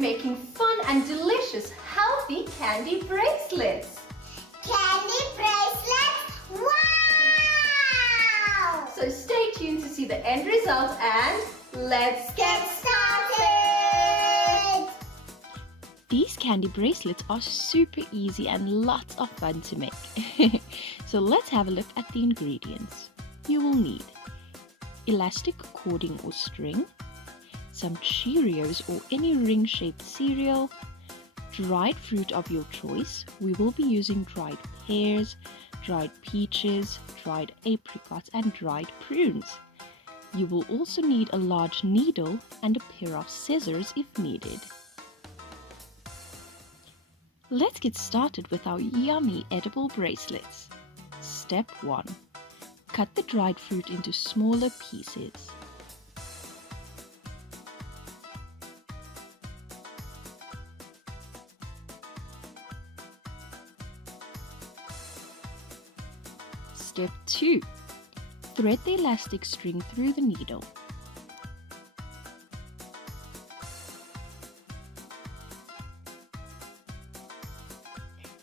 making fun and delicious healthy candy bracelets. Candy bracelets? Wow! So stay tuned to see the end result and let's get started! These candy bracelets are super easy and lots of fun to make. So let's have a look at the ingredients. You will need elastic cording or string, some Cheerios or any ring-shaped cereal, dried fruit of your choice. We will be using dried pears, dried peaches, dried apricots and dried prunes. You will also need a large needle and a pair of scissors if needed. Let's get started with our yummy edible bracelets. Step 1. Cut the dried fruit into smaller pieces. Step 2. Thread the elastic string through the needle.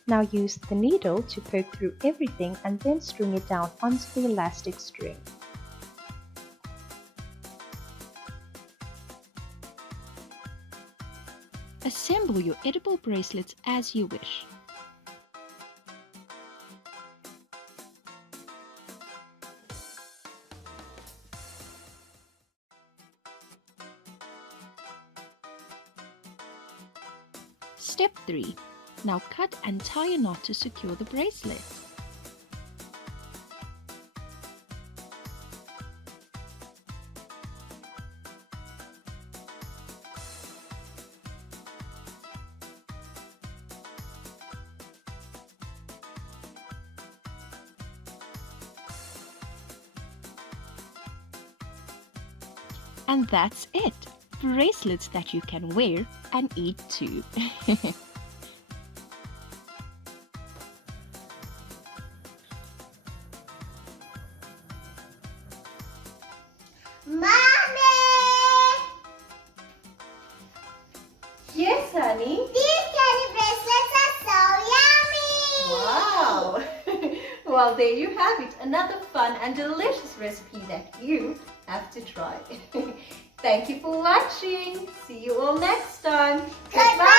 Now use the needle to poke through everything and then string it down onto the elastic string. Assemble your edible bracelets as you wish. Step 3. Now cut and tie a knot to secure the bracelets. And that's it! Bracelets that you can wear and eat too. Mommy! Yes, honey? These candy bracelets are so yummy! Wow! Well, there you have it. Another fun and delicious recipe that you have to try. Thank you for watching. See you all next time. Goodbye!